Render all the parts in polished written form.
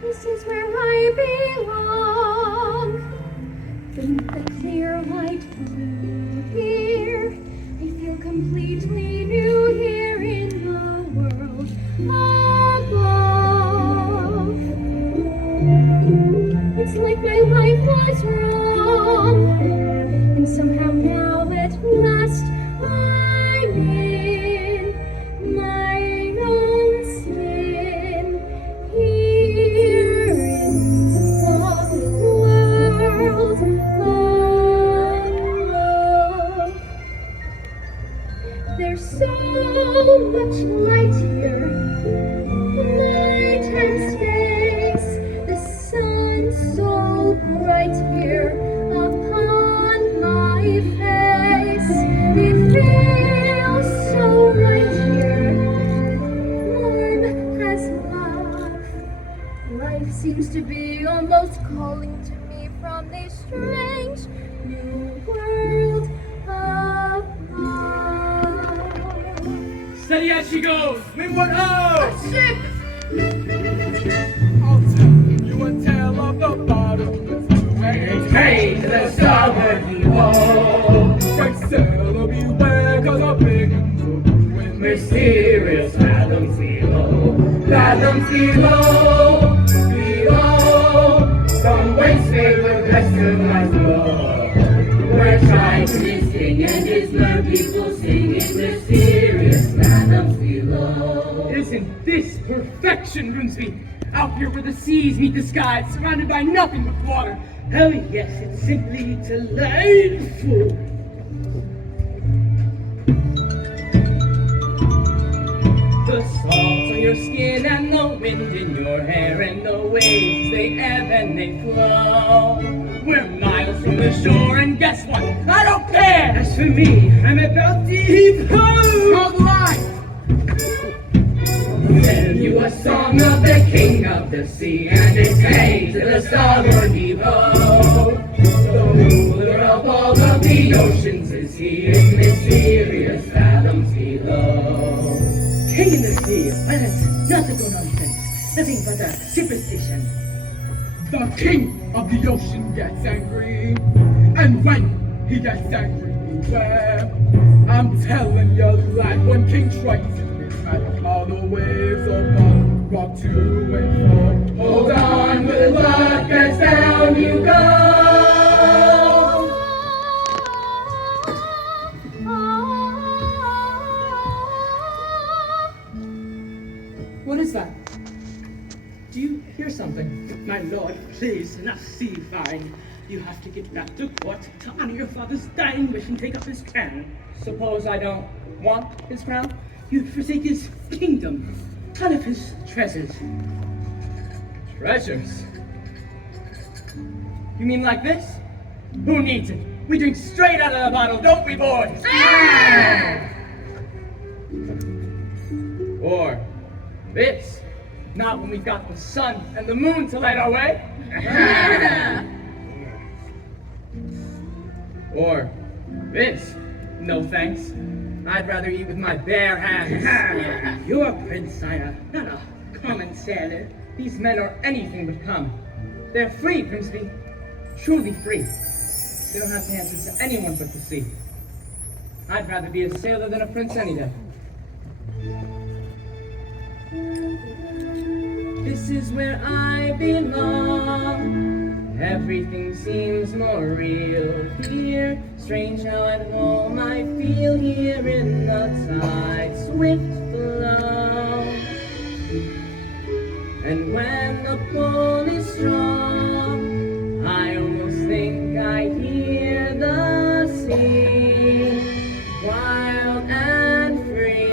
This is where I belong. Beneath the clear light blue here, I feel completely new here in the world above. It's like my life was wrong, and somehow now at last I'm in my own sin here in the world above. There's so much light here, light and space, the sun so bright here upon my face. It feels so right here, warm as love. Life seems to be almost calling to me from this strange new world above. Steady as she goes! Windward ho! A ship! I'll tell you a tale of the bottomless blue and it's paid to the starboard behold. Great sailor beware, cause our big ones will with mysterious fathoms below. Fathoms below, below. Some waste favor westernized below. We're trying to be sing and his mer people sing in mysterious fathoms below. Isn't this perfection, Grimsby? Out here where the seas meet the skies, surrounded by nothing but water. Hell yes, it's simply delightful. The salt on your skin and the wind in your hair and the waves, they ebb and they flow. We're miles from the shore and guess what? I don't care! As for me, I'm about to heave ho! Hold the line! Tell you a song of the king of the sea and it's paid to the starboard heave-ho. The ruler of all of the oceans is he in mysterious fathoms below. King in the sea, well, that's nothing but nonsense, nothing but a superstition. The king of the ocean gets angry, and when he gets angry, beware. I'm telling you, lad, when King strikes all the waves above rock to and fro. Hold on, with luck as down you go. What is that? Do you hear something? My lord, please, not see fine. You have to get back to court to honor your father's dying wish and take up his crown. Suppose I don't want his crown? You'd forsake his kingdom, none of his treasures. Treasures? You mean like this? Who needs it? We drink straight out of the bottle, don't we, boys? Ah! Or this? Not when we've got the sun and the moon to light our way. Ah! Or this? No thanks. I'd rather eat with my bare hands. You're a prince, sire, not a common sailor. These men are anything but common. They're free, Grimsby. Truly free. They don't have to answer to anyone but the sea. I'd rather be a sailor than a prince any day. This is where I belong. Everything seems more real here. Strange how at home I feel here in the tide's swift flow. And when the pull is strong, I almost think I hear the sea, wild and free,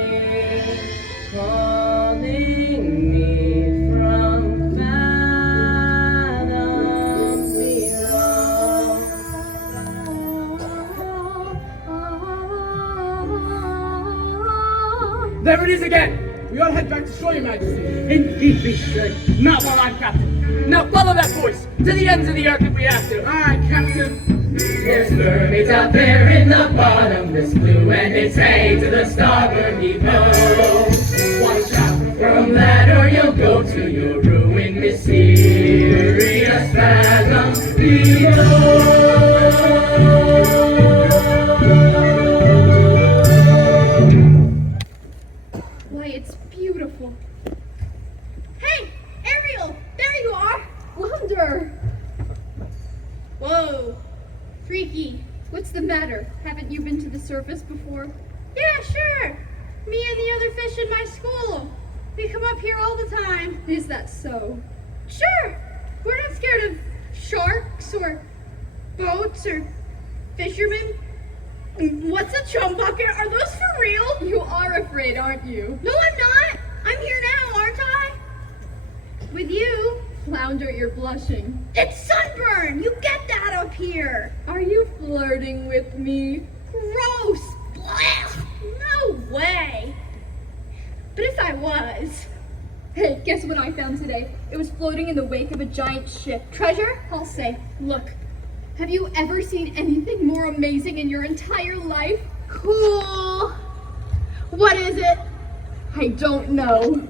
calling me from fathoms below. There it is again! We ought to head back to shore, Your Majesty. Indeed we should. Not while I'm captain. Now follow that voice to the ends of the earth if we have to. Aye, Captain. There's mermaids out there in the bottomless blue, and it's hey to the starboard heave-ho. Watch out Why, it's beautiful. Hey, Ariel, there you are. Flounder! Whoa, freaky. What's the matter? Haven't you been to the surface before? Yeah, sure. Me and the other fish in my school. We come up here all the time. Is that so? Sure. We're not scared of sharks or boats or fishermen. What's a chum bucket? Are those for real? You are afraid, aren't you? No, I'm not. I'm here now, aren't I? With you. Flounder, you're blushing. It's sunburn. You get that up here. Are you flirting with me? Gross. Blah. No way. But if I was. Hey, guess what I found today? It was floating in the wake of a giant ship. Treasure? I'll say, look. Have you ever seen anything more amazing in your entire life? Cool. What is it? I don't know.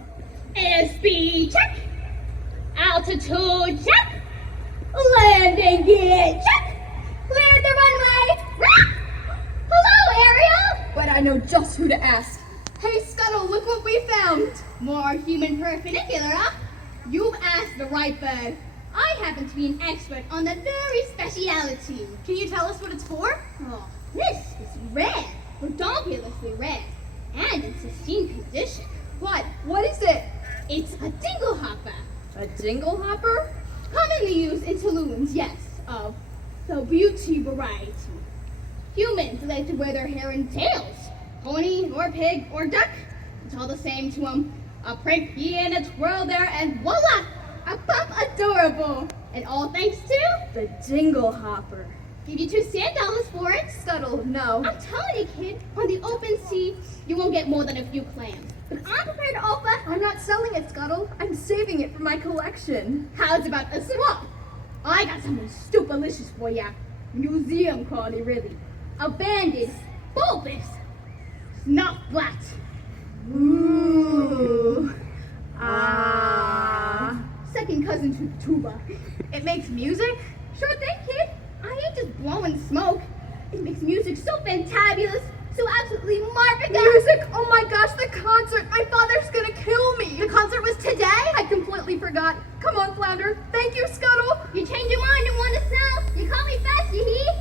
Airspeed check. Altitude check. Landing gear check. Clear the runway. Rah! Hello, Ariel. But I know just who to ask. Hey, Scuttle, look what we found. More human perpendicular, huh? You've asked the right bird. I happen to be an expert on that very speciality. Can you tell us what it's for? Oh, this is rare. Redonkulously rare. And in pristine condition. What? What is it? It's a dingle hopper. A dingle hopper? Commonly used in saloons, yes, of the beauty variety. Humans like to wear their hair in tails. Pony or pig or duck. It's all the same to them. A prick here and a twirl there and voila! A pup adorable. And all thanks to The dingle hopper. give you $2 sand for it. Scuttle, no. I'm telling you, kid, on the open sea, you won't get more than a few clams. But I'm prepared to offer. I'm not selling it, Scuttle. I'm saving it for my collection. How's about a swap? I got something stupalicious for ya. Museum quality, really. A banded, bulbous, snuff blat. Ooh. Ah. Second cousin to the tuba. It makes music? Sure thing, kid. I ain't just blowing smoke. It makes music so fantabulous, so absolutely marvelous. Music? Oh my gosh, the concert! My father's gonna kill me! The concert was today? I completely forgot. Come on, Flounder. Thank you, Scuttle. You change your mind and want to sell? You call me fast, you hear?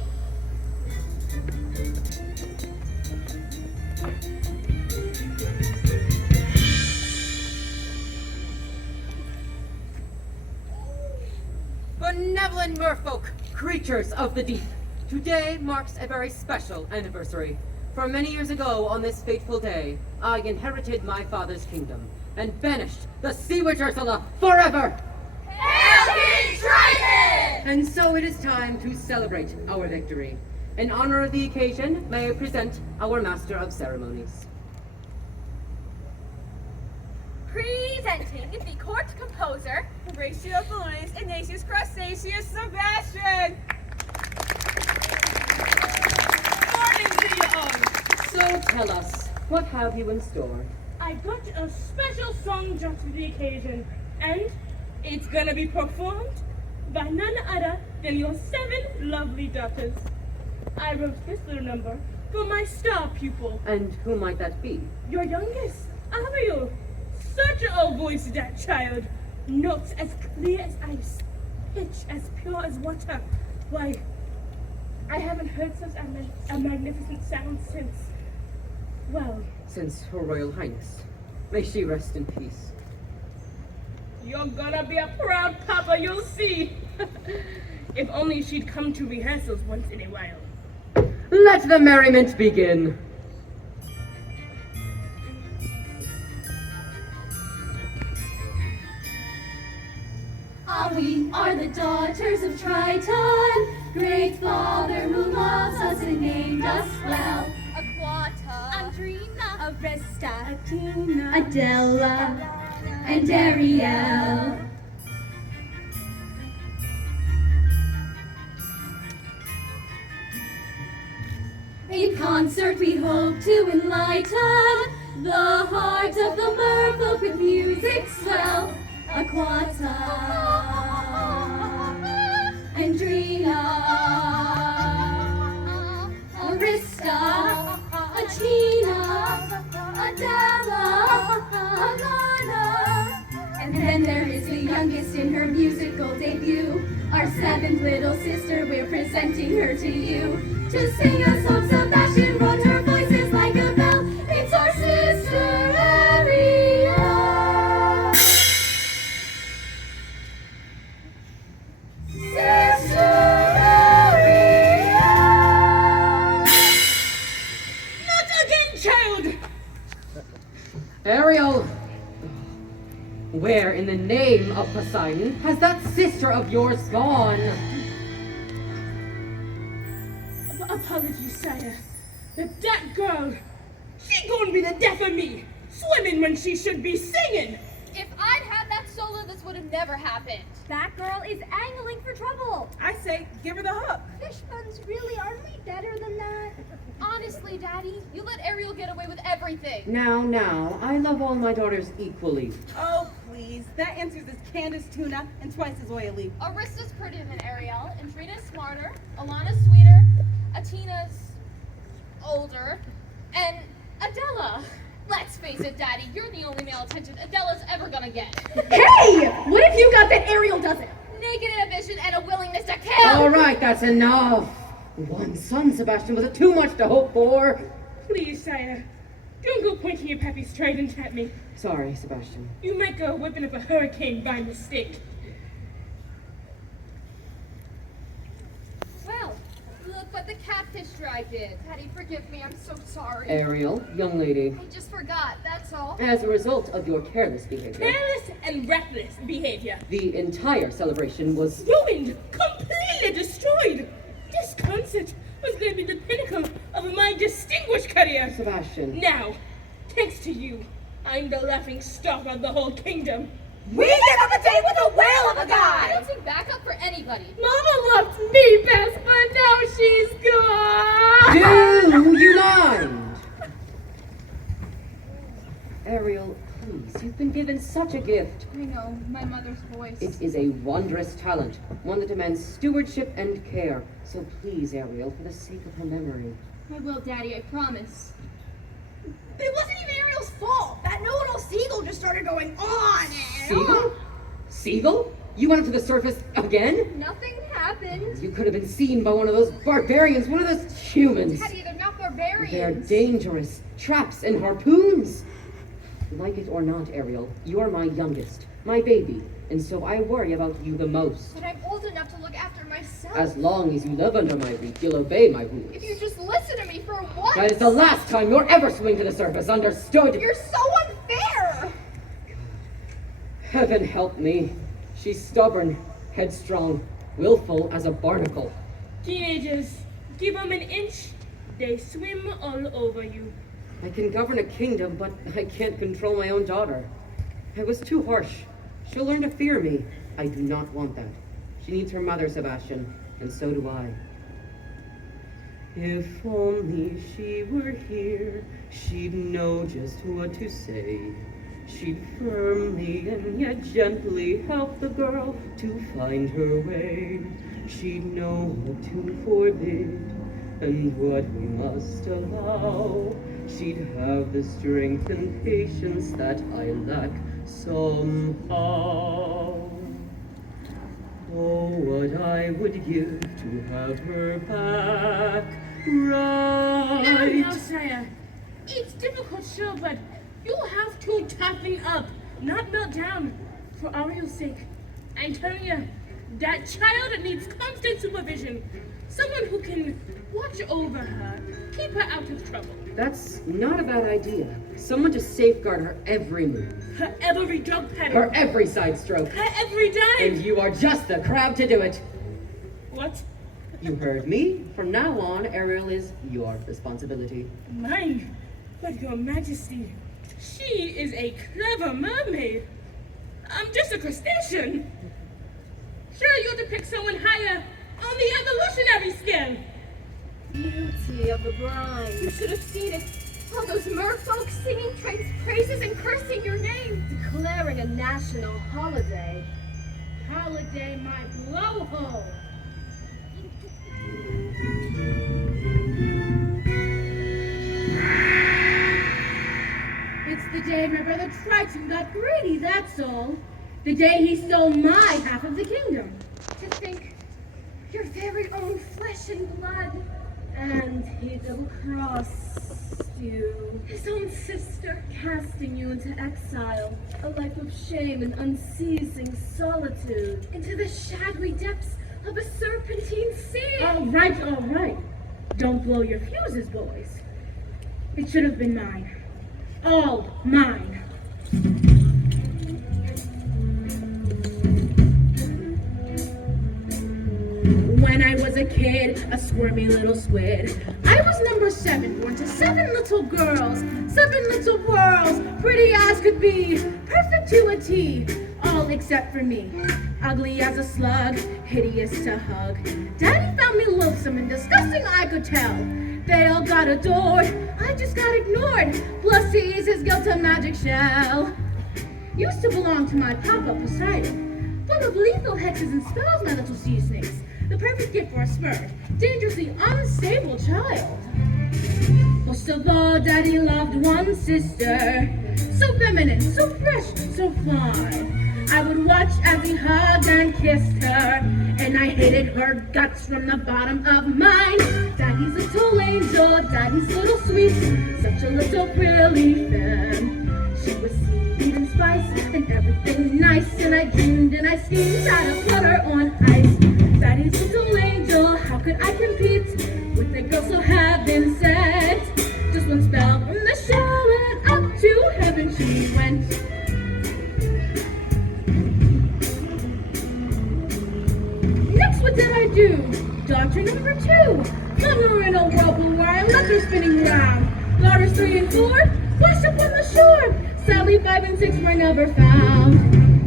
Benevolent merfolk, creatures of the deep. Today marks a very special anniversary. For many years ago, on this fateful day, I inherited my father's kingdom and banished the Seawitch Ursula forever! And so it is time to celebrate our victory. In honor of the occasion, may I present our Master of Ceremonies. Presenting the court composer, Horatio Felonius Ignatius Crustaceus Sebastian. Morning to you all. So tell us, what have you in store? I got a special song just for the occasion, and it's gonna be performed by none other than your 7 lovely daughters. I wrote this little number for my star pupil, And who might that be? your youngest, Ariel. Such a voice, that child. Notes as clear as ice, pitch as pure as water. Why, I haven't heard such a magnificent sound since, well, Since Her Royal Highness. May she rest in peace. you're gonna be a proud papa, you'll see. If only she'd come to rehearsals once in a while. Let the merriment begin. We are the daughters of Triton, great father who loves us and named us well. Aquata, Andrina, Arista, Athena, Adela, and Ariel. In concert we hope to enlighten the heart of the merfolk with music swell. Aquata, Andrina, Adela, Alana. And then there is the youngest in her musical debut. Our seventh little sister, we're presenting her to you. To sing us home, Sebastian wrote, her voice is like a bell. It's our sister Ariel. Sister Ariel. Not again, child! Ariel! Where in the name of Poseidon has that sister of yours gone? Apologies, sire. But that girl, she gonna be the death of me, swimming when she should be singing. If I'd had that solo, this would have never happened. That girl is angling for trouble. I say, give her the hook. Fish buns really are we better than that? Honestly, Daddy, you let Ariel get away with everything. Now, I love all my daughters equally. Oh, please. That answer's as canned as tuna and twice as oily. Arista's prettier than Ariel, and Trina's smarter, Alana's sweeter, Atina's older, and Adela. Let's face it, Daddy, you're the only male attention Adela's ever gonna get. Hey! What if you got that Ariel doesn't? Naked ambition and a willingness to kill! All right, that's enough. One son, Sebastian, was it too much to hope for? Please, sire, don't go pointing your peppy's trident at me. Sorry, Sebastian. You might go whipping up a hurricane by mistake. Well, look what the catfish dry did. Daddy, forgive me, I'm so sorry. Ariel, young lady, I just forgot, that's all. as a result of your careless behavior, Careless and reckless behavior. the entire celebration was... Ruined, completely destroyed. This concert was going to be the pinnacle of my distinguished career. Sebastian. Now, thanks to you, I'm the laughing stock of the whole kingdom. We get on the date with a whale of a I guy! don't take backup for anybody. Mama loved me best, but now she's gone. Do you mind? Ariel, please, you've been given such a gift. I know, my mother's voice. It is a wondrous talent, one that demands stewardship and care. So please, Ariel, for the sake of her memory. I will, Daddy, I promise. It wasn't even Ariel's fault. That know-it-all seagull just started going on and Seagull? Seagull? You went up to the surface again? Nothing happened. You could have been seen by one of those barbarians, one of those humans. Daddy, they're not barbarians. They're dangerous. Traps and harpoons. Like it or not, Ariel, you're my youngest, my baby, and so I worry about you the most. But I'm old enough to look after myself. As long as you live under my roof, you'll obey my rules. If you just listen to me for once. That is the last time you're ever swimming to the surface, understood? You're so unfair. Heaven help me. She's stubborn, headstrong, willful as a barnacle. Teenagers, give them an inch, they swim all over you. I can govern a kingdom, but I can't control my own daughter. I was too harsh. She'll learn to fear me. I do not want that. She needs her mother, Sebastian, and so do I. If only she were here, she'd know just what to say. She'd firmly and yet gently help the girl to find her way. She'd know what to forbid and what we must allow. She'd have the strength and patience that I lack somehow. Oh, what I would give to have her back right. No, sire. It's difficult, sure, but you have to toughen up, not melt down. For Ariel's sake, I'm telling you, that child needs constant supervision. Someone who can watch over her, keep her out of trouble. That's not a bad idea. Someone to safeguard her every move, Her every dog pattern, her every side stroke. her every dive. And you are just the crowd to do it. What? You heard me. From now on, Ariel is your responsibility. Mine. But your majesty, she is a clever mermaid. I'm just a crustacean. Sure, you'll depict someone higher on the evolutionary scale. Beauty of the bride. You should have seen it. All those merfolk singing Trent's praises and cursing your name. Declaring a national holiday. Holiday my blowhole. the day my brother tried to and got greedy, that's all. The day he stole my half of the kingdom. To think your very own flesh and blood. And he double-crossed you. His own sister. Casting you into exile, a life of shame and unceasing solitude. Into the shadowy depths of a serpentine sea. All right. Don't blow your fuses, boys. It should have been mine. All mine. When I was a kid, a squirmy little squid, I was number 7, born to 7 little girls, 7 little worlds, pretty as could be, perfect to a T, all except for me. Ugly as a slug, hideous to hug. Daddy found me loathsome and disgusting, I could tell. They all got adored, I just got ignored. Plus he's his guilt a magic shell. Used to belong to my papa Poseidon, full of lethal hexes and spells, my little sea snakes. The perfect gift for a smurf, dangerously unstable child. Most of all, Daddy loved one sister, so feminine, so fresh, so fine. I would watch as he hugged and kissed her, and I hated her guts from the bottom of mine. Daddy's little angel, Daddy's little sweet, such a little frilly femme. She was seaweed and spice and everything nice, and I dreamed and I schemed how to put her on ice. Daddy's little angel, how could I compete with a girl so heaven sent? Just one spell from the shell and up to heaven she went. Next, what did I do? Doctrine number 2. Flung her in a whirlpool where I left her spinning round. Daughters 3 and 4, washed up on the shore. Sadly, 5 and 6 were never found.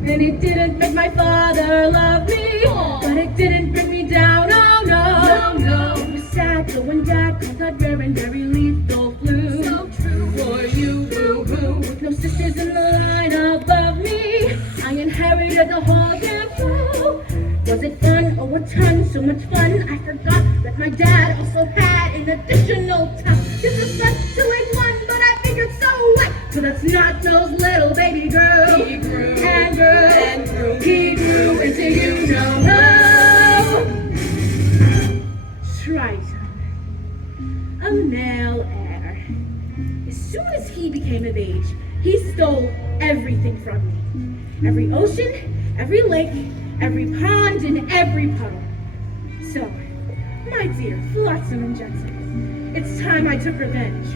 And it didn't make my father love me, but it didn't bring me down, oh no. It was sad, so when Dad called that rare and very lethal flu. So true. For you, boo-hoo. With no sisters in the line above me, I inherited the whole damn crew. Was it fun? Oh, a ton, so much fun. I forgot that my dad also had an additional ton. This was left to like one, but I figured so what? So that's not those little baby girls. He grew And grew, and grew. he grew into you know Triton, a male heir. As soon as he became of age, he stole everything from me. Every ocean, every lake, every pond, and every puddle. So, my dear Flotsam and Jetsam, it's time I took revenge.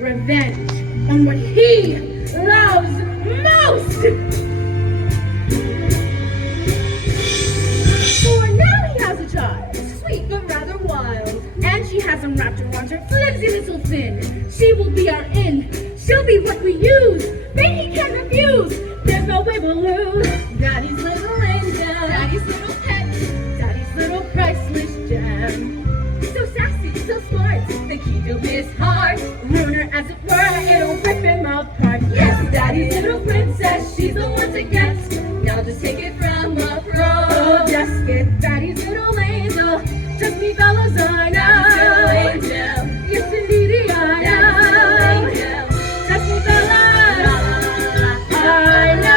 Revenge on what he loves most! For now he has a child, sweet but rather wild. And she has him wrapped around her flimsy little fin. She will be our in, she'll be what we use. Fate he can't refuse, there's no way we'll lose. Daddy's little angel, Daddy's little pet, Daddy's little priceless gem. So sassy, so smart, the key to his heart. Ruin her as it were, it'll rip him apart. Yes, Daddy's little princess, she's the one to get. Now just take it from a pro. Oh, just get Daddy's little angel. Trust me, fellas, I know. Daddy's little angel. Yes, indeed, I know. Trust me, fellas, I know.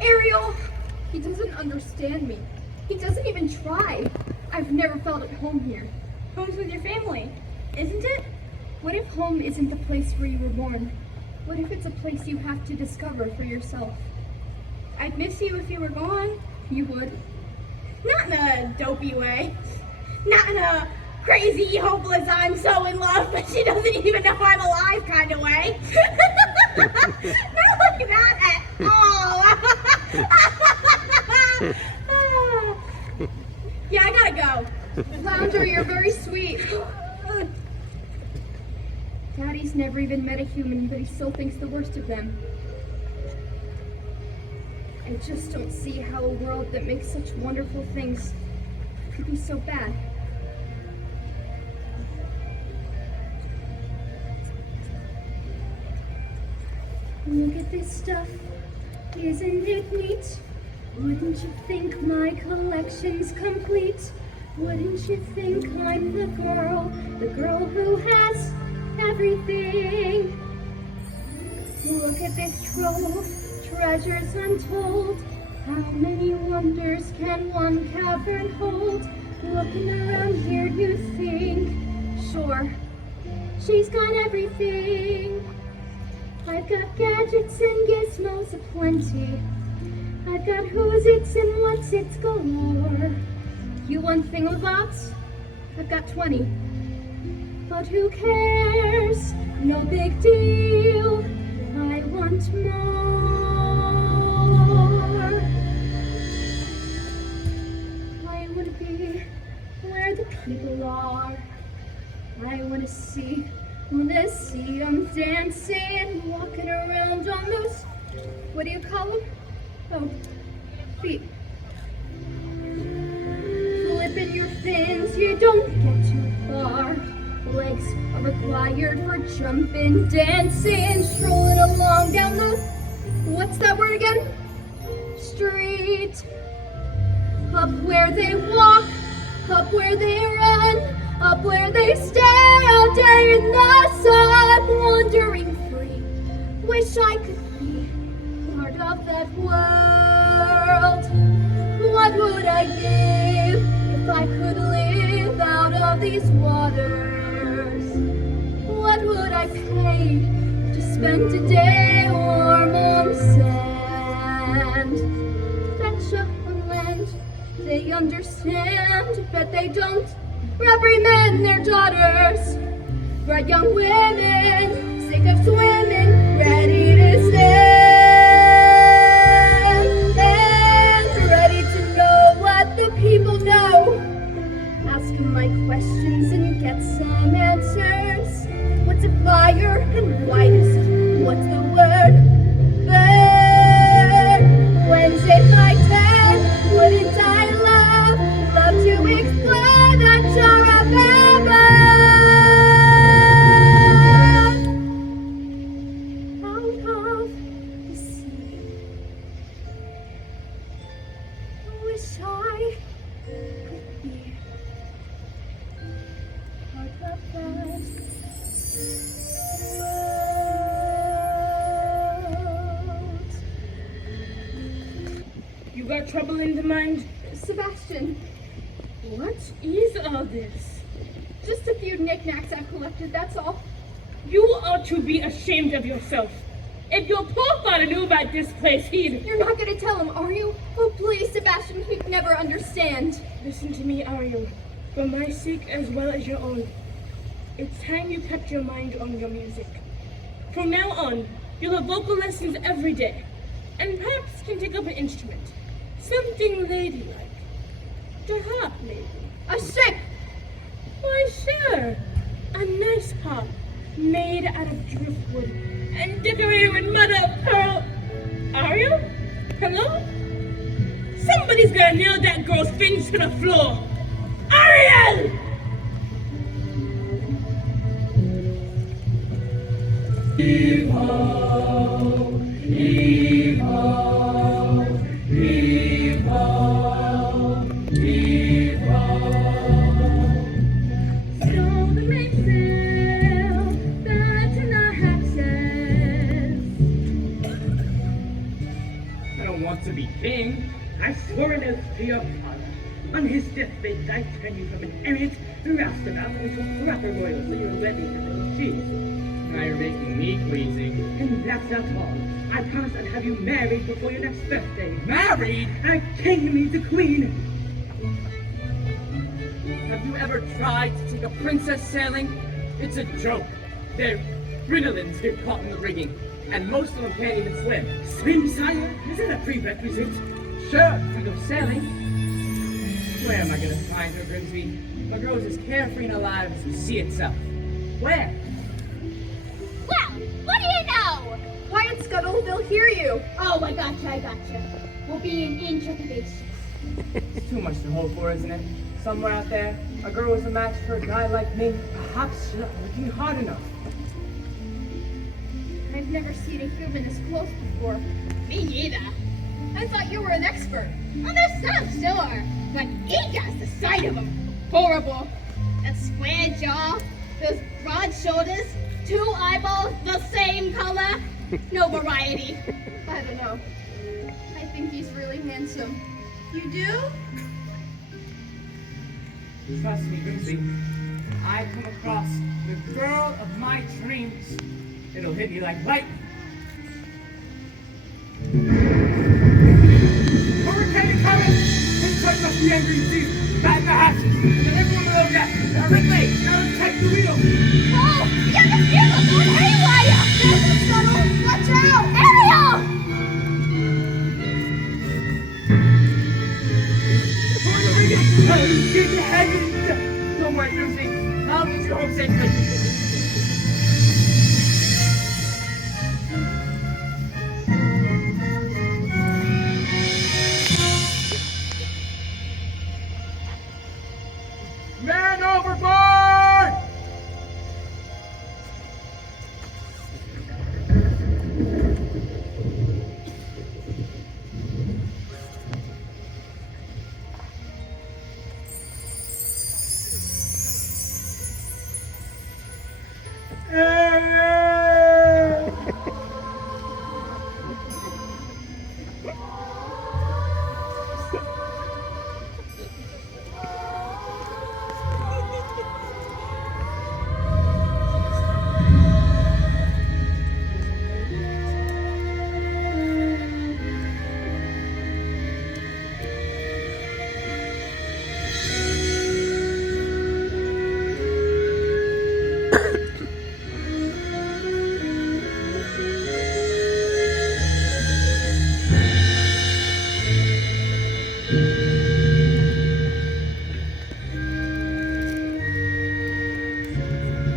Ariel! He doesn't understand me. He doesn't even try. I've never felt at home here. Home's with your family, isn't it? What if home isn't the place where you were born? What if it's a place you have to discover for yourself? I'd miss you if you were gone. You would. Not in a dopey way. Not in a crazy, hopeless, I'm so in love, but she doesn't even know I'm alive kind of way. Not like that at all. Yeah, I gotta go. Flounder, you're very sweet. Daddy's never even met a human, but he still thinks the worst of them. I just don't see how a world that makes such wonderful things could be so bad. Look at this stuff. Isn't it neat? Wouldn't you think my collection's complete? Wouldn't you think I'm the girl who has everything? Look at this trove, treasures untold. How many wonders can one cavern hold? Looking around here, you think, sure, she's got everything. I've got gadgets and gizmos aplenty. I've got who's its and what's its galore. You want thingamabobs? I've got 20. But who cares? No big deal. I want more. I want to be where the people are. I want to see them dancing, walking around on those, what do you call them? Oh, feet. Flipping your fins, you don't get too far. Legs are required for jumping, dancing, strolling along down the, what's that word again? Street. Up where they walk, up where they run, up where they stay all day in the sun, wandering free. Wish I could be part of that world. What would I give if I could live out of these waters? What would I pay to spend a day warm on sand? Betcha on land, they understand, but they don't reprimand their daughters. Bright young women, sick of swimming, ready to stand, and ready to know what the people know. Ask them my questions and get some answers. What's a fire and why does it? What's the word? Burn. When's it my turn? Wouldn't I love to explore the jar of out of the sea. I wish I could be part of that world. You got trouble in the mind? Sebastian, What is all this? just a few knickknacks I've collected, that's all. You ought to be ashamed of yourself. If your poor father knew about this place, he'd... You're not gonna tell him, are you? Oh, please, Sebastian, he'd never understand. Listen to me, Ariel. For my sake as well as your own. It's time you kept your mind on your music. From now on, you'll have vocal lessons every day. And perhaps can take up an instrument. Something ladylike. The harp, maybe. A ship! Why, sure. A nice harp made out of driftwood and decorated with mother of pearl. Ariel? Hello? Somebody's gonna nail that girl's fins to the floor. Ariel! Heave-ho, heave-ho, heave-ho, heave-ho. Stow the mainsail, fasten our hatches. I don't want to be king. I swore an oath to your father. On his deathbed, I turned you from an errant roustabout into a proper royal, so you're ready for those cheese. Now you're making me queasy. And that's not all. I promised I'd have you married before your next birthday. Married? A king means a queen. Have you ever tried to take a princess sailing? It's a joke. Their crinolines get caught in the rigging, and most of them can't even swim. Swim, sire? Is that a prerequisite? Sure, think of sailing. Where am I gonna find her, Grimsby? My girl's as carefree and alive as the sea itself. Where? Well, what do you know? Quiet, Scuttle, they'll hear you. Oh, I gotcha. We'll be in trepidation. It's too much to hope for, isn't it? Somewhere out there, a girl is a match for a guy like me. Perhaps she's not working hard enough. I've never seen a human this close before. Me neither. I thought you were an expert. On their stuff, sure. But eagles, the sight of them, horrible. That square jaw, those broad shoulders, 2 eyeballs the same color. No variety. I don't know. I think he's really handsome. You do? Trust me, Lucy. I come across the girl of my dreams. It'll hit you like lightning. Hurricane coming! Inside must be angry seas. Batten the hatches. And then everyone below deck. Quickly! Now take the wheel! Oh! Get the fuel going haywire! There's the scuttle! Watch out! Ariel! Toward the rigging! Keep your head in. Don't worry, Lucy. I'll get you home safely. Man overboard!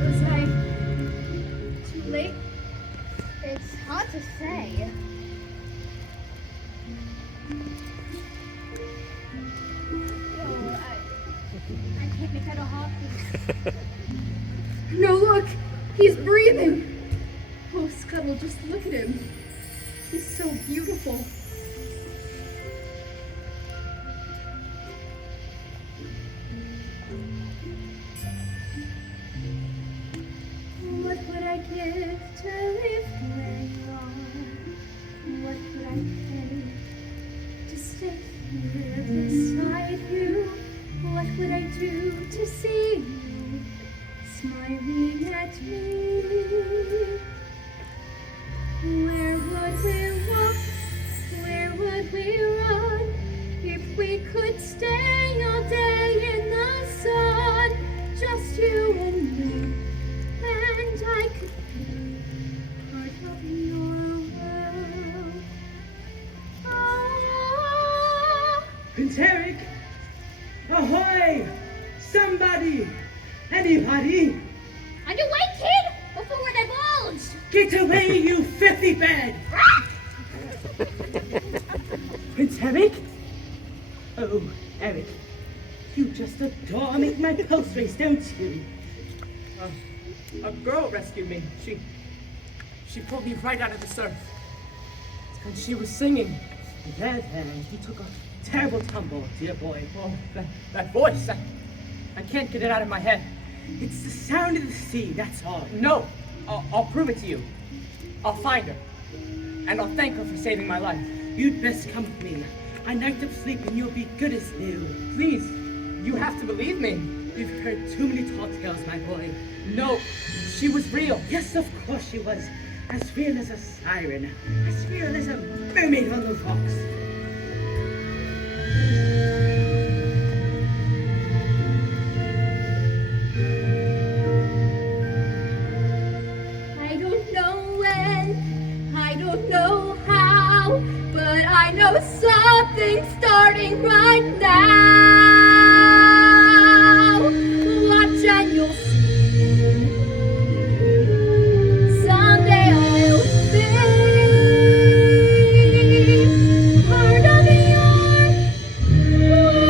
Was I too late? It's hard to say. Oh, I can't make out a heartbeat. No, look! He's breathing! Oh, Scuttle, just look at him. He's so beautiful. What would I give to live where you are? What would I pay to stay here beside you? What would I do to see you smiling at me? Where would we walk? Where would we run? If we could stay all day in the sun, just you and me. And I could be part of your world. Ah. Prince Eric! Ahoy! Somebody! Anybody! On your way, kid! Before we're divulged! Get away, you filthy bag! Prince Eric? Oh, Eric. You just adore make my pulse race, don't you? A girl rescued me. She pulled me right out of the surf. And she was singing. There, you took a terrible tumble, dear boy. Oh, that voice. I can't get it out of my head. It's the sound of the sea, that's all. No, I'll prove it to you. I'll find her. And I'll thank her for saving my life. You'd best come with me. A night of sleep and you'll be good as new. Please, you have to believe me. You've heard too many tall tales, my boy. No, she was real. Yes, of course she was. As real as a siren. As real as a mermaid on the rocks. I don't know when, I don't know how, but I know something's starting right now. Watch and you'll see. Someday I'll be part of your world.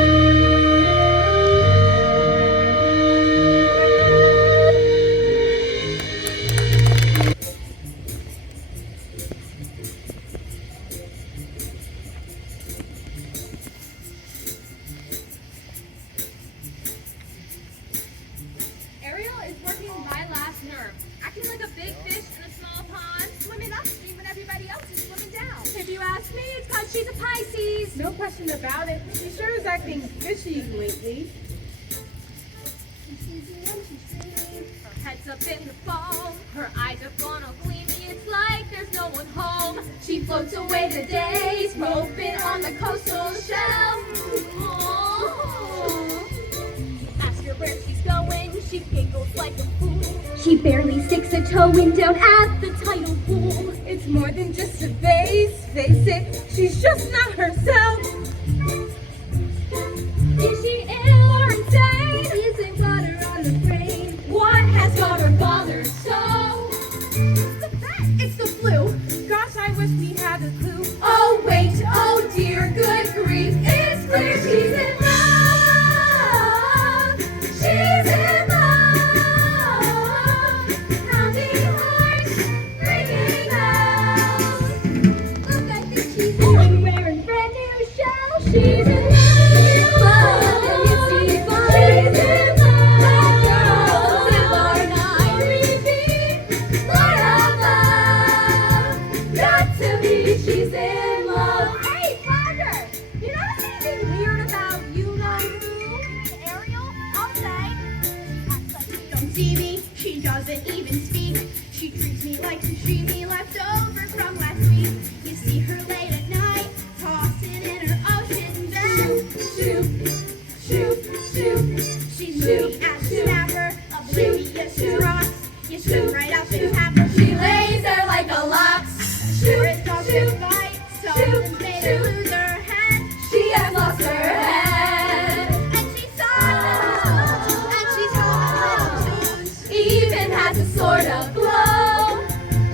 she's a Pisces. No question about it. She sure is acting fishy lately. Her head's up in the foam, her eyes are gone all gleamy, it's like there's no one home. She floats away the days, roping on the coastal shelf. Aww. Ask her where she's going, she giggles like a fool. She barely sticks a toe in down at the tidal pool. It's more than just a vase, face it, she's just not herself. Is she ill or insane? Isn't got her on the brain? What has got her bothered so? It's the flu. Gosh, I wish we had a clue. Oh wait, oh dear, good grief. It's clear she's in love. She's in love. Pounding heart, ringing bells. Look, I think she's in wearing brand new shells. She's in love. And it's divine. She's in love. Girls and our night repeat. Lord of love. Got to be, she's in love. Hey, Flounder! You notice anything weird about you know who? Ariel, I'll say. She acts like she don't see me. She doesn't even speak. She treats me like sashimi left over from last week. You see her late at night, tossing in her ocean bed. Shoot, shoot, shoot. She's moody as a snapper, oblivious to rocks. You shoot right up and tap her. She lays there like a locks. Shoot, it doesn't fight, something's made her lose her head. She has lost her head. And she's soft, and she's home. Even has a sort of glow.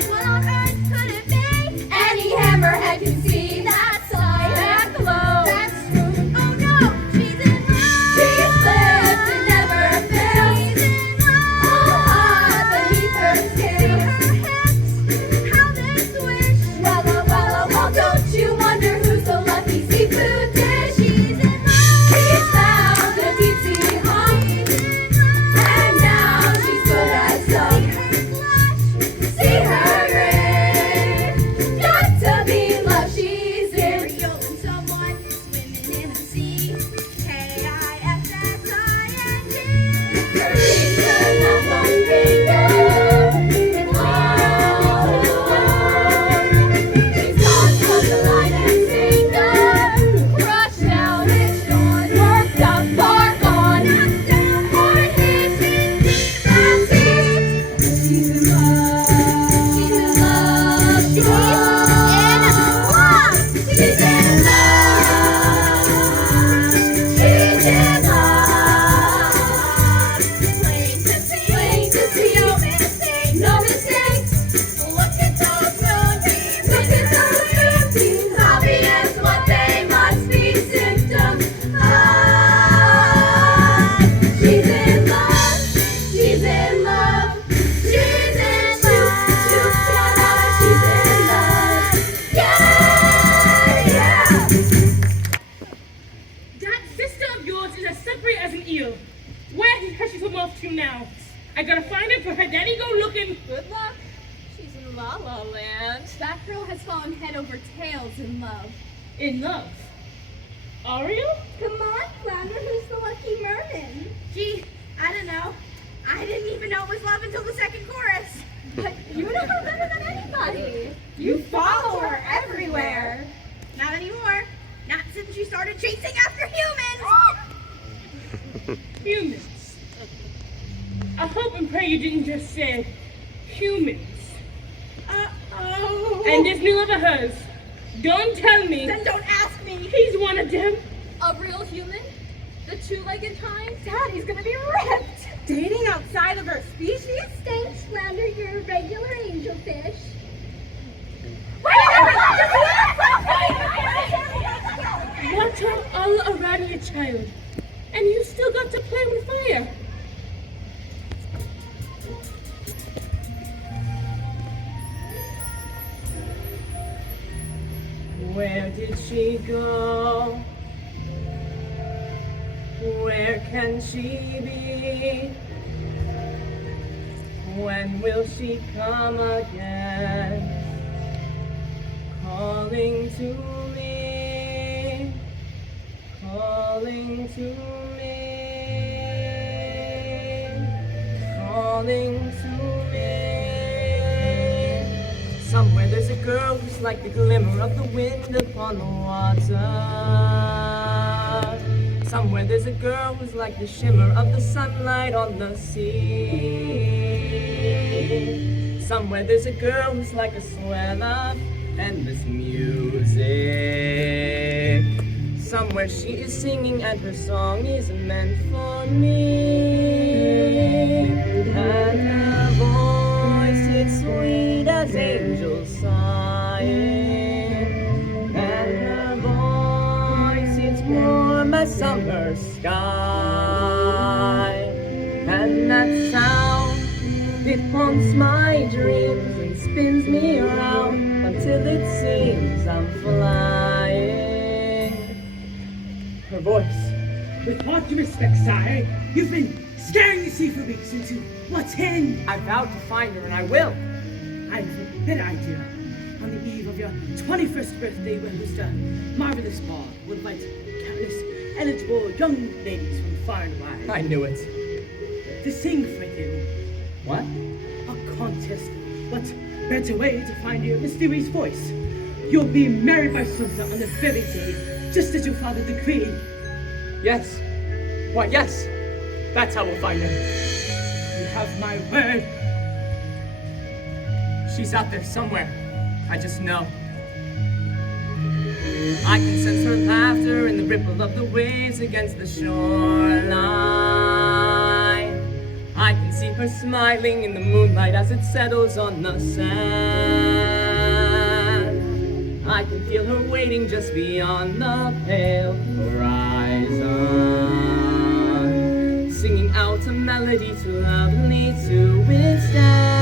What on earth could it be? Any hammerhead can see that side, that glow. That's true. Oh no, she's in love. She's lived and never failed. She's in love. All hot beneath her skin. See her hips, how they swish. Well, don't you wonder who's the lucky seafood dish? She's in love. She's found a deep sea home. And now she's good as gold. See her grin. Got to be love, she's in. Ariel and someone swimming in the sea. K-I-S-S-I-N-G. She's the number finger in all the world. She's gone from the line and sinker. Crushed down and shorn, worked up, far gone. Knocked down, hard hit, that's it. She's in love. She's in love. She's in love. She's in love. She's in love. Plain to see, no mistakes, no mistakes. Look at those moonbeams, look at those moonbeams. Obvious what they must be symptoms of. She's in love. She's in love. She's in love. She's in love. Yeah, yeah. That sister of yours is as slippery as an eel. Where has she come off to now? I gotta find her for her daddy go looking. Good luck. She's in La La Land. That girl has fallen head over tails in love. In love. Ariel? Come on, Flounder, who's the lucky merman? Gee, I don't know. I didn't even know it was love until the second chorus. But you know her better than anybody. You follow her everywhere. Not anymore. Not since you started chasing after humans. Humans. I hope and pray you didn't just say humans. Uh-oh. And this new love of hers. Don't tell me Then don't ask me. he's one of them. A real human? The two-legged kind? Daddy's gonna be ripped. Dating outside of her species? Thanks, Flounder, you're a regular angelfish. Water all around your child. And you still got to play with fire. Where did she go? Where can she be? When will she come again? Calling to me. calling to me, calling to me. Somewhere there's a girl who's like the glimmer of the wind upon the water. Somewhere there's a girl who's like the shimmer of the sunlight on the sea. Somewhere there's a girl who's like a swell of endless music. Somewhere she is singing and her song is meant for me. And her voice is sweet as angels sighing. And her voice is warm as summer sky. And that sound, it haunts my dreams and spins me around until it seems I'm flying. Her voice. With all due respect, sire, you've been scaring the sea for weeks into what's in. I vowed to find her, and I will. I have a better idea. On the eve of your 21st birthday, when this marvelous ball will invite countless eligible young ladies from far and wide. I knew it. To sing for you. What? A contest. What better way to find your mysterious voice? You'll be married by Sunta on the very day, just as your father decreed. Yes. Why, yes. That's how we'll find her. You have my word. She's out there somewhere. I just know. I can sense her laughter in the ripple of the waves against the shoreline. I can see her smiling in the moonlight as it settles on the sand. I can feel her waiting just beyond the pale horizon, singing out a melody too loudly to withstand.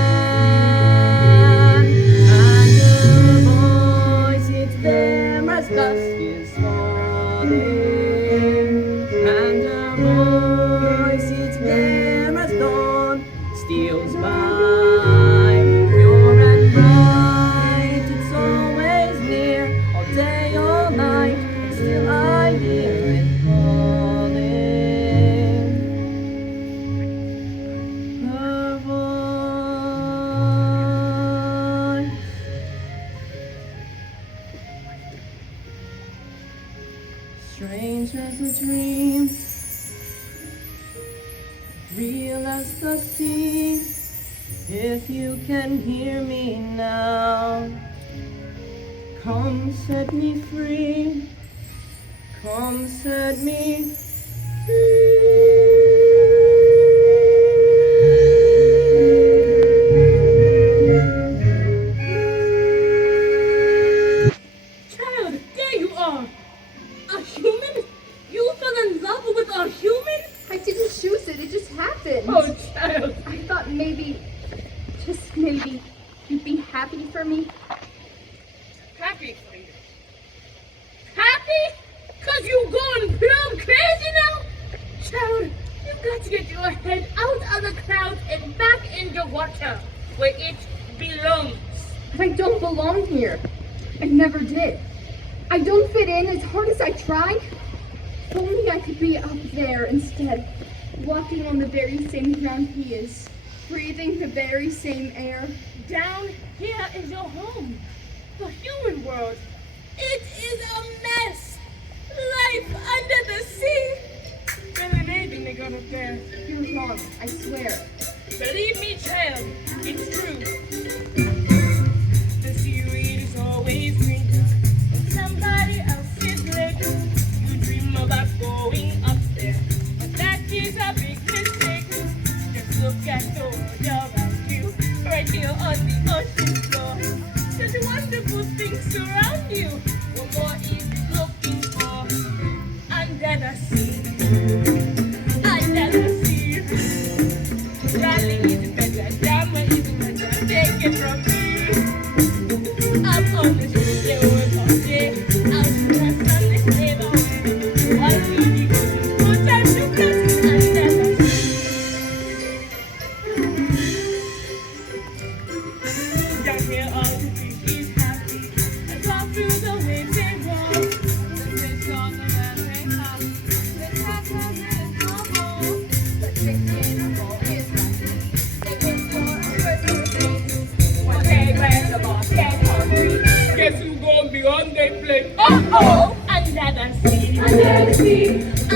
And her voice, it's there as dusk is falling. And her voice, it's there as dawn steals by. Pure and bright, it's always near, all day, all night, still I hear it calling. Her voice. Strange as a dream, real as the sea. If you can hear me now, come set me free. Come set me Child, there you are! A human? You fell in love with a human? I didn't choose it, it just happened. Oh, child. I thought maybe, just maybe, you'd be happy for me. Happy for you. Happy? Cause you going plumb crazy now? Child, you got to get your head out of the clouds and back in the water where it belongs. I don't belong here. I never did. I don't fit in as hard as I try. If only I could be up there instead, walking on the very same ground he is, breathing the very same air. Down here is your home. The human world. It is a mess. Life under the sea. Better than anything they got up there. You're wrong, I swear. Believe me, child, it's true. The seaweed is always greener in somebody else's lake. You dream about going up there, but that is a big mistake. Just look at the world around you, right here on the ocean floor. Such wonderful things surround you. What more is you looking for? Under the sea. Under the sea. Rally is better, drama is better. Take it from me. Up on the street, they work all day. Out in the sun, they slave away. While we be going, no time to play under the sea. Down here, all the fish is happy. And walk through the waves they roll. The fish on the land they have. beyond they play. Oh, under the sea. Under the sea.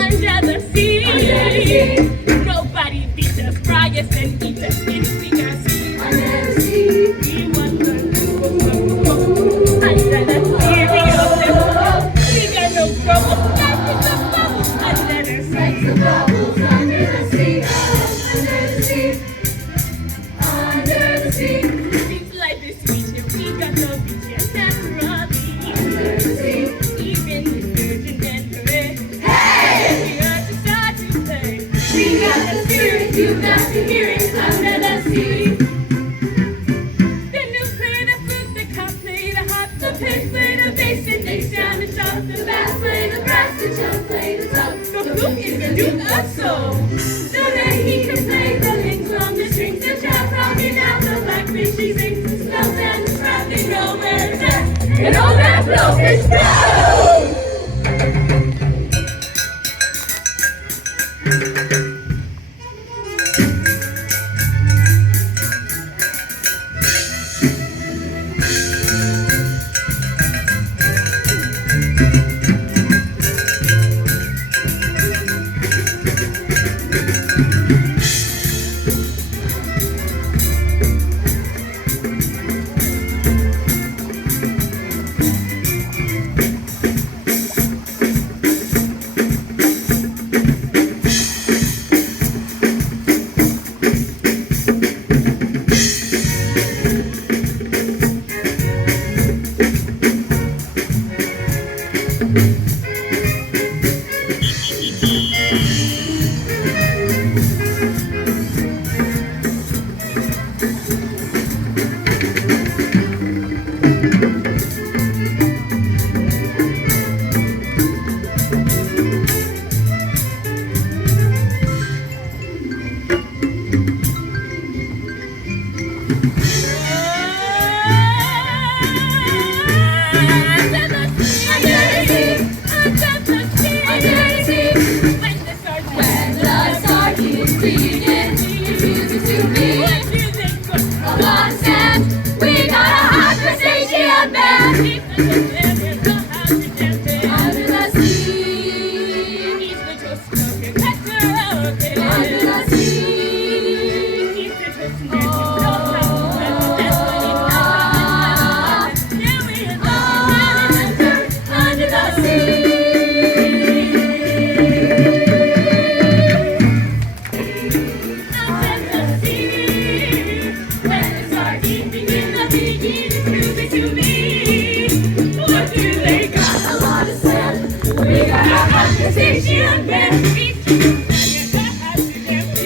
Under the sea. Under the sea. Nobody beats us, fry us, and eat us in the sea. Under the sea. We wonder. Under the sea, we open. We got no trouble. That's the bubble. Under the sea. Like the bubbles under the sea. Under the sea. Under the sea. Seems like this region, we got no vision naturally. Under the sea. Even the surgeon and parade. Hey! We are to start to play. We got the spirit, you got to hear it. Under the sea. The new play, the flute, the cop play, the harp, the pig play, the bass, and they sound and shout. The bass play, the brass, the cello play, the top. The flute is the duke of soul. So that he can play the links on the strings. The chap rocking out the blackfish, he sings the smells and the trout. They know where it's at. And all that blowfish blow!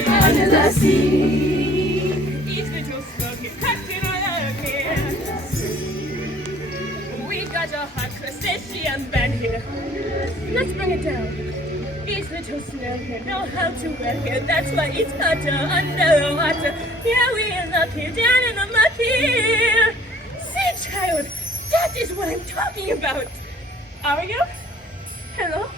Under the sea. Each little smoking cracking again. We got a hot crustacean band here. Let's bring it down. Each little snail here know how to work it. That's why it's hotter underwater. Yeah, we are up here, down in the muck here. See, child, that is what I'm talking about. Ariel? Hello?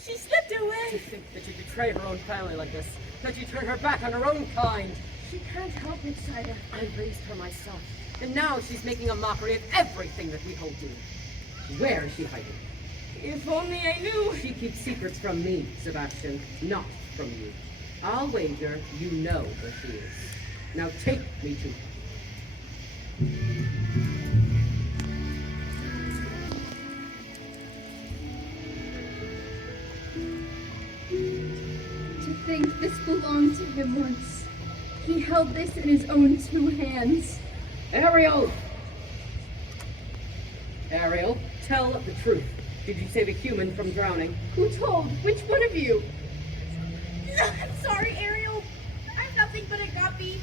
She slipped To away. think that you betray her own family like this, that you turn her back on her own kind. She can't help it, Sire. I raised her myself, and now she's making a mockery of everything that we hold dear. Where is she hiding? If only I knew. She keeps secrets from me, Sebastian, not from you. I'll wager you know where she is. Now take me to her. To think this belonged to him once. He held this in his own two hands. Ariel! Ariel, tell the truth. Did you save a human from drowning? Who told? Which one of you? I'm sorry, Ariel. I'm nothing but a guppy.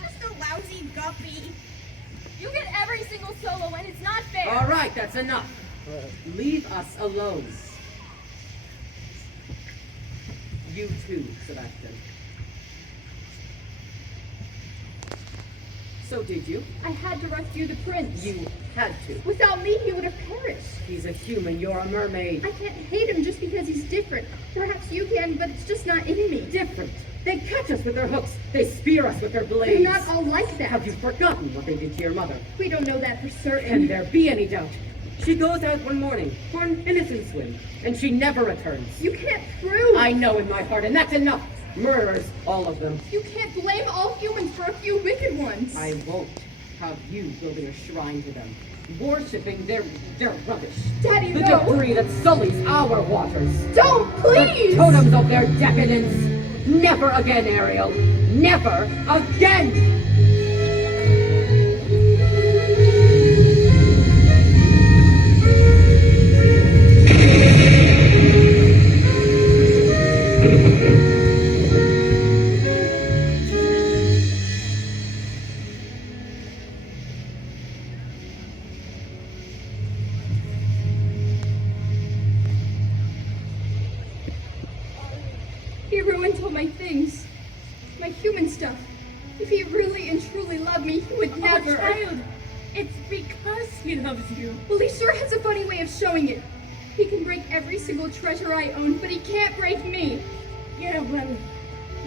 Just a lousy guppy. You get every single solo and it's not fair. All right, that's enough. Leave us alone. You too, Sebastian. So did you? I had to rescue the prince. You had to. Without me, he would have perished. He's a human, you're a mermaid. I can't hate him just because he's different. Perhaps you can, but it's just not in me. Different. They catch us with their hooks. They spear us with their blades. They're not all like that. Have you forgotten what they did to your mother? We don't know that for certain. Can there be any doubt? She goes out one morning for an innocent swim, and she never returns. You can't prove. I know in my heart, and that's enough. Murderers, all of them. You can't blame all humans for a few wicked ones. I won't have you building a shrine to them, worshipping their rubbish. Daddy, The no. debris that sullies our waters. Don't, please. The totems of their decadence. Never again, Ariel. Never again! He ruined all my things. My human stuff. If he really and truly loved me, he would never. Oh, child, it's because he loves you. Well, he sure has a funny way of showing it. He can break every single treasure I own, but he can't break me. Yeah, well,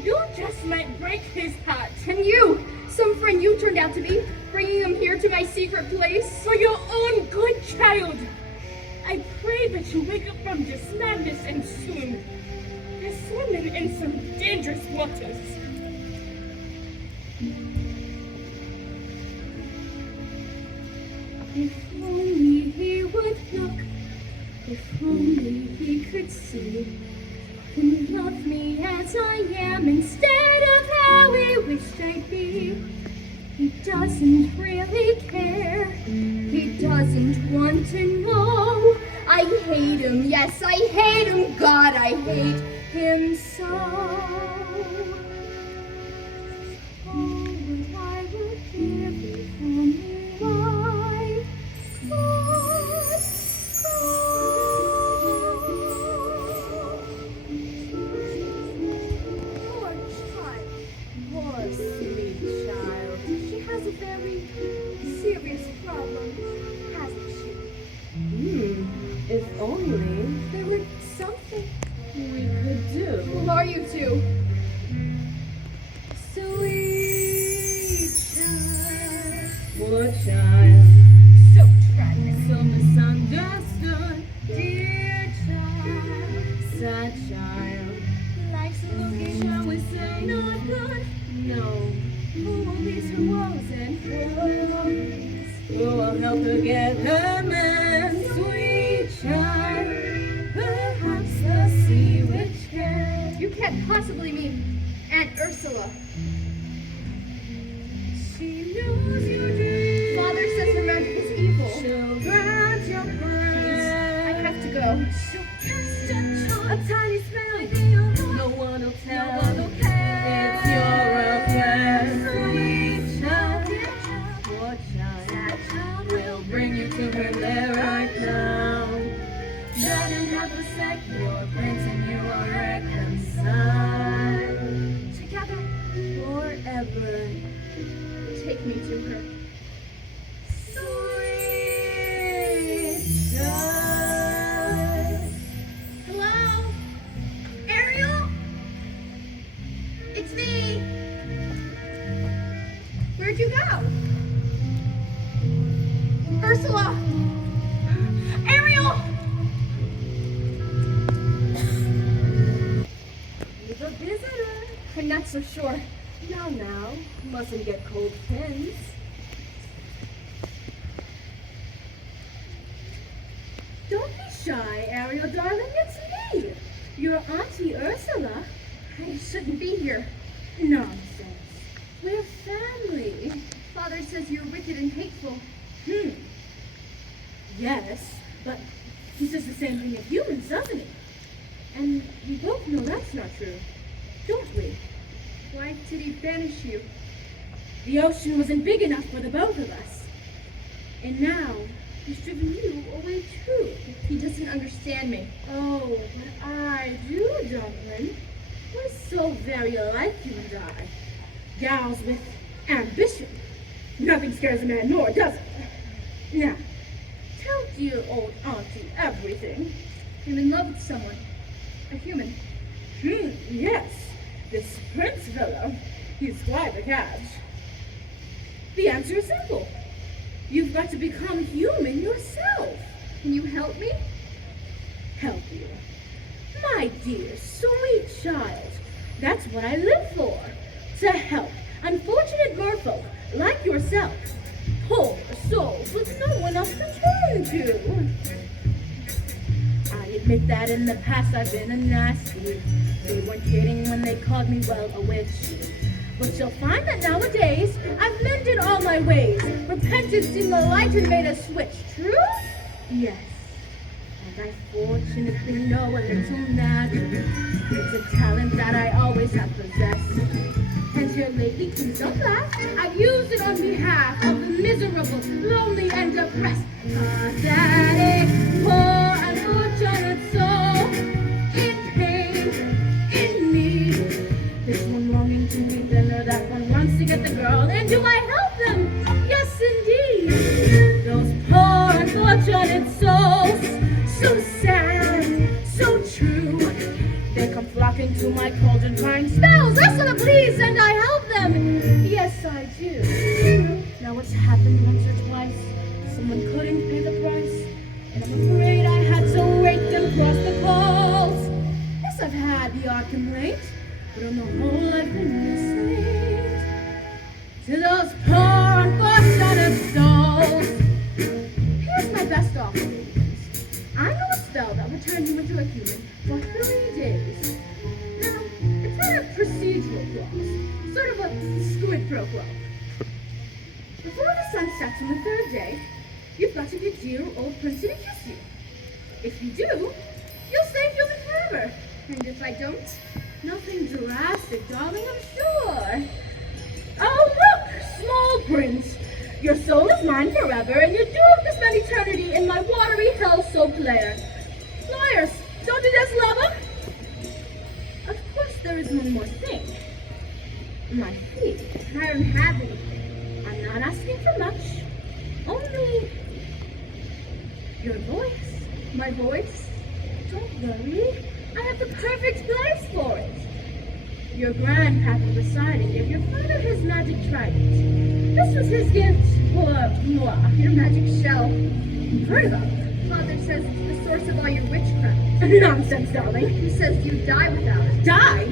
you just might break his heart. And you, some friend you turned out to be, bringing him here to my secret place. For your own good, child. I pray that you wake up from this madness and soon. You're swimming in some dangerous waters. If only he would look, if only he could see, and love me as I am instead of how he wished I'd be. He doesn't really care, he doesn't want to know. I hate him, yes, I hate him, God, I hate him so. Oh, what I would give if only I Poor child. Poor sweet child. She has a very serious problem, hasn't she? If only There were something. we could do. Who are you two? Sweet child, poor child, So tragic. so misunderstood. Dear child, sad child, life's looking, shall we say, not good. No, who will these her woes and woes? Who will help her get her man? Sweet child, perhaps the sea witch can. You can't possibly mean Aunt Ursula. She knows your dreams. Father says her magic is evil. She'll grant your I prayer. have to go. She'll cast a tiny spell. No one will tell. No one will care. It's your affair. Sweet child, poor child, we'll bring you to her lair right now. Then in half a sec, your prince and you are reconciled. Together forever. Take me to her. Sweet child. Hello? Ariel? It's me. Where'd you go? Ursula! Ariel! He's a visitor. I'm not so sure. Now, mustn't get cold pins. Don't be shy, Ariel, darling. It's me, your Auntie Ursula. I shouldn't be here. Nonsense. We're family. Father says you're wicked and hateful. Yes, but he says the same thing of humans, doesn't he? And we both know that's not true, don't we? Why did he banish you? The ocean wasn't big enough for the both of us. And now, he's driven you away too. He doesn't understand me. Oh, but I do, Dublin. We're so very alike, you and I. Gals with ambition. Nothing scares a man more, does it? Now, tell dear old Auntie everything. I'm in love with someone. A human. Yes. This prince fellow, he's quite a catch. The answer is simple. You've got to become human yourself. Can you help me? Help you? My dear, sweet child, that's what I live for. To help unfortunate merfolk like yourself. Poor souls with no one else to turn to. I admit that in the past I've been a nasty. They weren't kidding when they called me, well, a witch. But you'll find that nowadays I've mended all my ways, repented, seen the light, and made a switch. True? Yes. And I fortunately know a little magic. It's a talent that I always have possessed. And here lately, please don't laugh, I've used it on behalf of the miserable, lonely, and depressed. Pathetic, poor, unfortunate soul, in pain, in need. This one longing to be thinner, that one wants to get the girl, and do I help them? Yes, indeed. Those poor, unfortunate souls, so sad, so true. They come flocking to my cauldron, crying spells, I sort of please, and I help them. Yes, I do. Now it's happened once or twice. Someone couldn't pay the price, and I'm afraid I had to rake them across the coals. Yes, I've had the odd complaint, but on the whole I've been the saint. To those poor unfortunate souls, here's my best offer, ladies. I know a spell that will turn you into a human for 3 days. Now, it's not a procedural clause, sort of a squid pro quo. Before the sun sets on the 3rd day, you've got to be a dear old prince and kiss you. If you do, you'll stay human forever. And if I don't? Nothing drastic, darling, I'm sure. Oh, look, small prince. Your soul is mine forever, and you're doomed to spend eternity in my watery hell soap lair. Lawyers, don't you just love them? Of course, there is one more thing. My fee. I don't have any. I'm not asking for much. Only your voice. My voice? Don't worry. I have the perfect place for it. Your grandpapa beside it gave your father his magic trident. This was his gift for moi. Your magic shell. Heard about it. Father says it's the source of all your witchcraft. Nonsense, darling. He says you die without it. Die?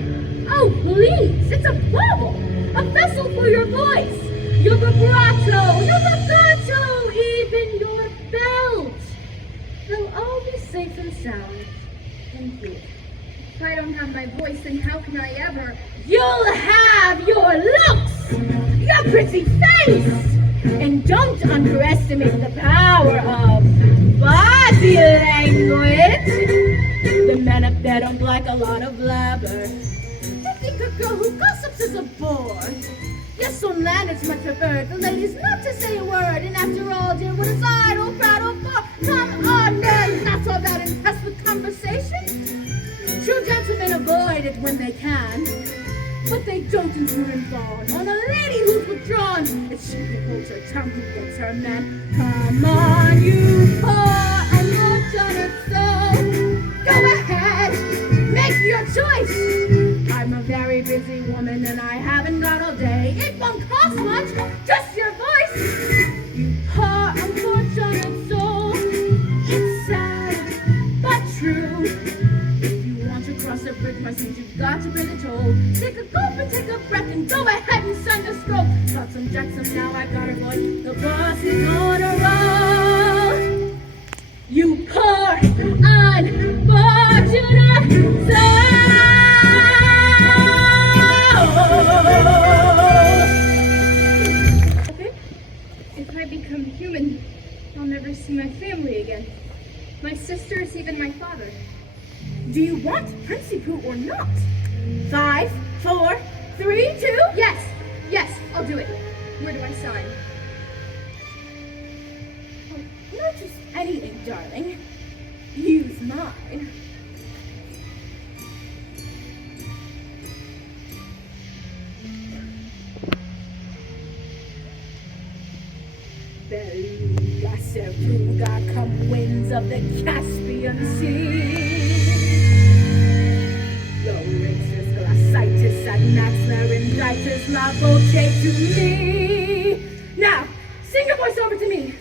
Oh, please. It's a bauble. A vessel for your voice. Your vibrato. Your legato. Even your belt. They'll all be safe and sound. Thank you. If I don't have my voice, then how can I ever? You'll have your looks, your pretty face, and don't underestimate the power of body language. The men up there don't like a lot of blabber. They think a girl who gossips is a bore. Yes, on land it's much preferred for ladies not to say a word. And after all, dear, what is idle, proud, or far? Come on, men, not all that impressed with conversation. True gentlemen avoid it when they can, but they don't improve on a lady who's withdrawn. It's she who holds her tongue who gets her man. Come on, you poor unfortunate soul. Go ahead, make your choice. I'm a very busy woman and I haven't got all day. It won't cost much, just your voice. You poor unfortunate soul. It's sad, but true. Cross the bridge, my sweet, you've got to pay the toll. Take a gulp and take a breath and go ahead and send a scroll. Got some Jackson, now I got a voice. The boss is on a roll. You poor, unfortunate soul. Okay. If I become human, I'll never see my family again. My sisters, even my father. Do you want Princey Pooh or not? 5, 4, 3, 2. Yes, I'll do it. Where do I sign? Oh, not just any ink, darling. Use mine. Beluga, Seruga, come winds of the Caspian Sea. Low races, glacitis, love will take to me. Now, sing your voice over to me.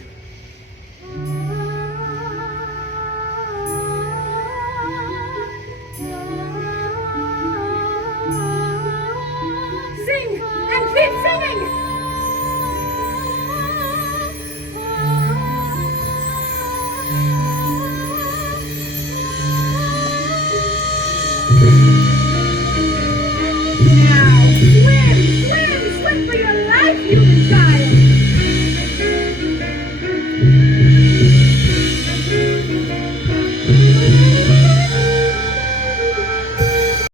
Sing and keep singing.